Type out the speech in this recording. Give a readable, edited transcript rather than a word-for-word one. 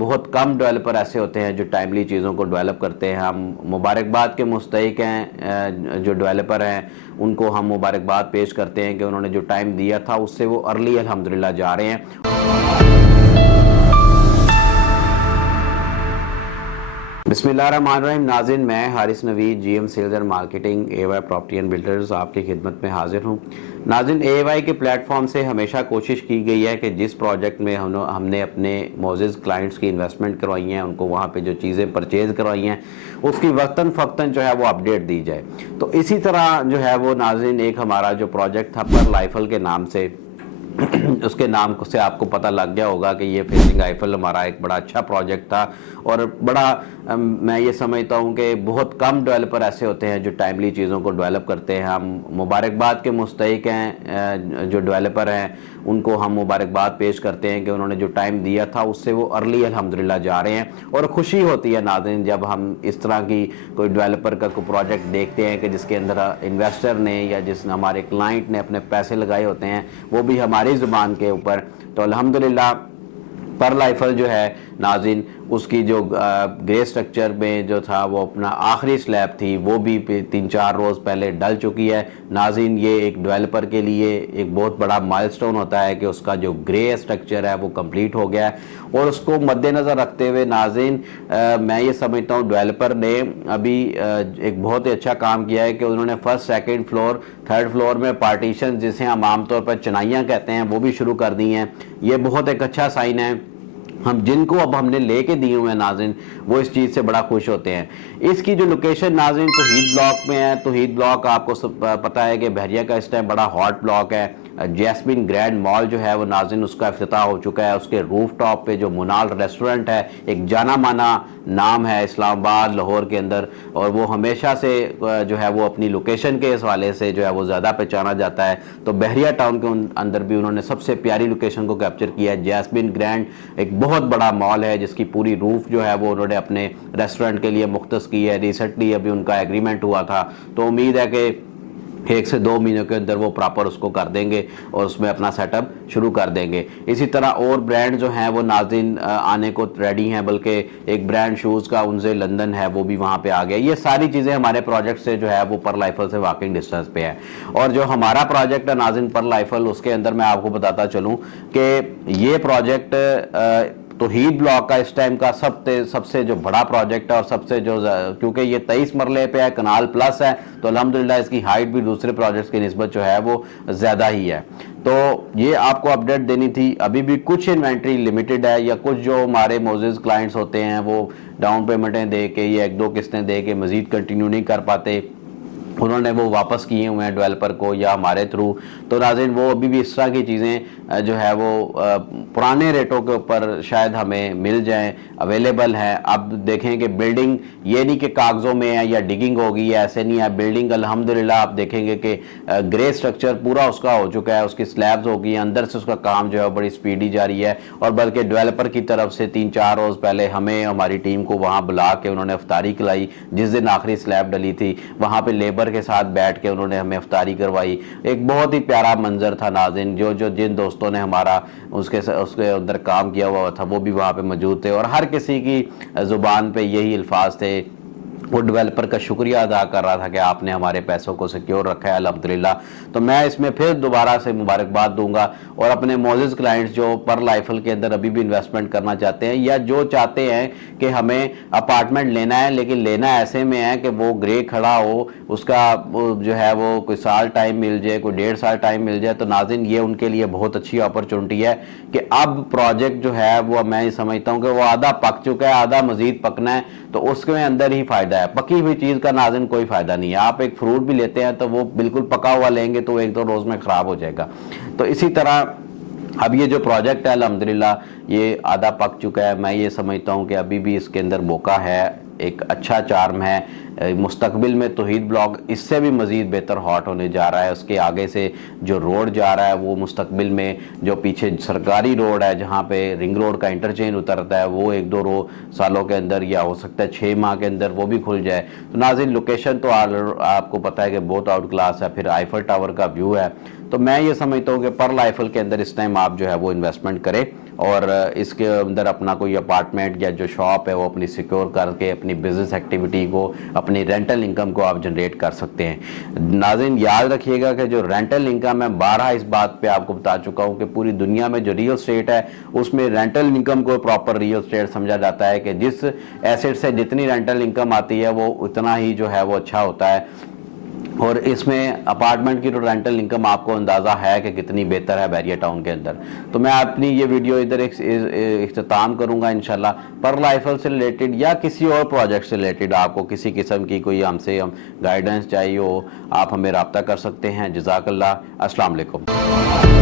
بہت کم ڈیولپر ایسے ہوتے ہیں جو ٹائملی چیزوں کو ڈیولپ کرتے ہیں. ہم مبارکباد کے مستحق ہیں جو ڈیولپر ہیں, ان کو ہم مبارکباد پیش کرتے ہیں کہ انہوں نے جو ٹائم دیا تھا اس سے وہ ارلی الحمدللہ جا رہے ہیں. بسم اللہ الرحمن الرحیم. ناظرین, میں Haris Naveed, G M sales and marketing, A Y property and builders, آپ کی خدمت میں حاضر ہوں. ناظرین, اے وائی کے پلیٹ فارم سے ہمیشہ کوشش کی گئی ہے کہ جس پروجیکٹ میں ہم نے اپنے معزز کلائنٹس کی انویسٹمنٹ کروائی ہیں, ان کو وہاں پہ جو چیزیں پرچیز کروائی ہیں اس کی وقتاً فوقتاً جو ہے وہ اپڈیٹ دی جائے. تو اسی طرح جو ہے وہ ناظرین ایک ہمارا جو پروجیکٹ تھا پر لائفل کے نام سے, اس کے نام سے آپ کو پتہ لگ گیا ہوگا کہ یہ فیسنگ آئیفل ہمارا ایک بڑا اچھا پروجیکٹ تھا. اور بڑا میں یہ سمجھتا ہوں کہ بہت کم ڈیولپر ایسے ہوتے ہیں جو ٹائملی چیزوں کو ڈیولپ کرتے ہیں. ہم مبارکباد کے مستحق ہیں جو ڈیولپر ہیں, ان کو ہم مبارکباد پیش کرتے ہیں کہ انہوں نے جو ٹائم دیا تھا اس سے وہ ارلی الحمدللہ جا رہے ہیں. اور خوشی ہوتی ہے ناظرین جب ہم اس طرح کی کوئی ڈیولپر کا کوئی پروجیکٹ دیکھتے ہیں کہ جس کے اندر انویسٹر نے یا جس نے ہمارے کلائنٹ نے اپنے پیسے لگائے ہوتے ہیں وہ بھی ہماری زبان کے اوپر. تو الحمدللہ پر لائفل جو ہے ناظرین, اس کی جو گرے سٹرکچر میں جو تھا وہ اپنا آخری سلیب تھی وہ بھی 3-4 روز پہلے ڈل چکی ہے. ناظرین, یہ ایک ڈیولپر کے لیے ایک بہت بڑا مائلسٹون ہوتا ہے کہ اس کا جو گرے سٹرکچر ہے وہ کمپلیٹ ہو گیا ہے. اور اس کو مد نظر رکھتے ہوئے ناظرین میں یہ سمجھتا ہوں ڈیولپر نے ابھی ایک بہت ہی اچھا کام کیا ہے کہ انہوں نے first, second floor, third floor میں پارٹیشن جسے ہم عام طور پر چنائیاں کہتے ہیں وہ بھی شروع کر دی ہیں. یہ بہت ایک اچھا سائن ہے. ہم جن کو اب ہم نے لے کے دیے ہوئے ہیں ناظرین وہ اس چیز سے بڑا خوش ہوتے ہیں. اس کی جو لوکیشن ناظرین توحید بلاک میں ہے. توحید بلاک آپ کو پتہ ہے کہ بحریہ کا اس ٹائم بڑا ہاٹ بلاک ہے. جیسمین گرینڈ مال جو ہے وہ ناظرین اس کا افتتاح ہو چکا ہے. اس کے روف ٹاپ پہ جو منال ریسٹورنٹ ہے, ایک جانا مانا نام ہے اسلام آباد لاہور کے اندر, اور وہ ہمیشہ سے جو ہے وہ اپنی لوکیشن کے اس حوالے سے جو ہے وہ زیادہ پہچانا جاتا ہے. تو بحریہ ٹاؤن کے اندر بھی انہوں نے سب سے پیاری لوکیشن کو کیپچر کیا ہے. جیسمین گرینڈ ایک بہت بڑا مال ہے جس کی پوری روف جو ہے وہ انہوں نے اپنے ریسٹورنٹ کے لیے مختص کی ہے. ریسنٹلی ابھی ان کا ایگریمنٹ ہوا تھا, تو امید ہے کہ 1 سے 2 مہینوں کے اندر وہ پراپر اس کو کر دیں گے اور اس میں اپنا سیٹ اپ شروع کر دیں گے. اسی طرح اور برانڈ جو ہیں وہ ناظرین آنے کو ریڈی ہیں, بلکہ ایک برانڈ شوز کا انزے لندن ہے وہ بھی وہاں پہ آ گیا. یہ ساری چیزیں ہمارے پروجیکٹ سے جو ہے وہ پر لائفل سے واکنگ ڈسٹنس پہ ہے. اور جو ہمارا پروجیکٹ ہے ناظرین پر لائفل, اس کے اندر میں آپ کو بتاتا چلوں کہ یہ پروجیکٹ توحید بلاک کا اس ٹائم کا سب سے جو بڑا پروجیکٹ ہے, اور سب سے جو کیونکہ یہ 23 مرلے پہ ہے, کنال پلس ہے, تو الحمدللہ اس کی ہائٹ بھی دوسرے پروجیکٹس کی نسبت جو ہے وہ زیادہ ہی ہے. تو یہ آپ کو اپڈیٹ دینی تھی. ابھی بھی کچھ انوینٹری لمیٹڈ ہے, یا کچھ جو ہمارے معزز کلائنٹس ہوتے ہیں وہ ڈاؤن پیمنٹیں دے کے یا 1-2 قسطیں دے کے مزید کنٹینیو نہیں کر پاتے, انہوں نے وہ واپس کیے ہوئے ہیں ڈیولپر کو یا ہمارے تھرو. تو ناظرین وہ ابھی بھی اس طرح کی چیزیں جو ہے وہ پرانے ریٹوں کے اوپر شاید ہمیں مل جائیں, اویلیبل ہیں. اب دیکھیں کہ بلڈنگ یہ نہیں کہ کاغذوں میں ہے یا ڈگنگ ہوگی ہے, ایسے نہیں ہے. بلڈنگ الحمدللہ آپ دیکھیں گے کہ گرے سٹرکچر پورا اس کا ہو چکا ہے, اس کی سلیبز ہو گئی ہیں, اندر سے اس کا کام جو ہے بڑی سپیڈی جاری ہے. اور بلکہ ڈیولپر کی طرف سے 3-4 روز پہلے ہمیں ہماری ٹیم کو وہاں بلا کے انہوں نے افطاری کھلائی. جس دن آخری سلیب ڈلی تھی وہاں پہ لیبر کے ساتھ بیٹھ کے انہوں نے ہمیں افطاری کروائی. ایک بہت ہی پیارا منظر تھا ناظرین. جن دوستوں نے ہمارا اس کے اندر کام کیا ہوا تھا وہ بھی وہاں پہ موجود تھے, اور ہر کسی کی زبان پہ یہی الفاظ تھے. وہ ڈیولپر کا شکریہ ادا کر رہا تھا کہ آپ نے ہمارے پیسوں کو سیکیور رکھا ہے الحمدللہ. تو میں اس میں پھر دوبارہ سے مبارکباد دوں گا, اور اپنے معزز کلائنٹس جو پر لائفل کے اندر ابھی بھی انویسٹمنٹ کرنا چاہتے ہیں, یا جو چاہتے ہیں کہ ہمیں اپارٹمنٹ لینا ہے لیکن لینا ایسے میں ہے کہ وہ گرے کھڑا ہو, اس کا جو ہے وہ کوئی سال ٹائم مل جائے, کوئی 1.5 سال ٹائم مل جائے, تو ناظرین یہ ان کے لیے بہت اچھی اپرچونٹی ہے کہ اب پروجیکٹ جو ہے وہ میں یہ سمجھتا ہوں کہ وہ آدھا پک چکا ہے, آدھا مزید پکنا ہے. تو اس کے اندر ہی فائدہ ہے. پکی ہوئی چیز کا ناظرین کوئی فائدہ نہیں ہے. آپ ایک فروٹ بھی لیتے ہیں تو وہ بالکل پکا ہوا لیں گے تو 1-2 روز میں خراب ہو جائے گا. تو اسی طرح اب یہ جو پروجیکٹ ہے الحمدللہ یہ آدھا پک چکا ہے. میں یہ سمجھتا ہوں کہ ابھی بھی اس کے اندر موقع ہے, ایک اچھا چارم ہے. مستقبل میں توحید بلاک اس سے بھی مزید بہتر ہاٹ ہونے جا رہا ہے. اس کے آگے سے جو روڈ جا رہا ہے وہ مستقبل میں جو پیچھے سرکاری روڈ ہے جہاں پہ رنگ روڈ کا انٹرچینج اترتا ہے وہ 1-2 سالوں کے اندر یا ہو سکتا ہے 6 ماہ کے اندر وہ بھی کھل جائے. تو ناظرین لوکیشن تو آپ کو پتہ ہے کہ بہت آؤٹ کلاس ہے. پھر آئیفل ٹاور کا ویو ہے. تو میں یہ سمجھتا ہوں کہ پر لائفل کے اندر اس ٹائم آپ جو ہے وہ انویسٹمنٹ کریں, اور اس کے اندر اپنا کوئی اپارٹمنٹ یا جو شاپ ہے وہ اپنی سیکیور کر کے اپنی بزنس ایکٹیویٹی کو, اپنی رینٹل انکم کو آپ جنریٹ کر سکتے ہیں. ناظرین یاد رکھیے گا کہ جو رینٹل انکم ہے, بارہا اس بات پہ آپ کو بتا چکا ہوں کہ پوری دنیا میں جو ریئل اسٹیٹ ہے اس میں رینٹل انکم کو پراپر ریئل اسٹیٹ سمجھا جاتا ہے کہ جس ایسٹ سے جتنی رینٹل انکم آتی ہے وہ اتنا ہی جو ہے وہ اچھا ہوتا ہے. اور اس میں اپارٹمنٹ کی جو رینٹل انکم آپ کو اندازہ ہے کہ کتنی بہتر ہے بیریا ٹاؤن کے اندر. تو میں اپنی یہ ویڈیو ادھر اختتام کروں گا انشاءاللہ. پرل آئیفل سے ریلیٹڈ یا کسی اور پروجیکٹ سے ریلیٹڈ آپ کو کسی قسم کی کوئی ہم گائیڈنس چاہیے ہو, آپ ہمیں رابطہ کر سکتے ہیں. جزاک اللہ. السلام علیکم.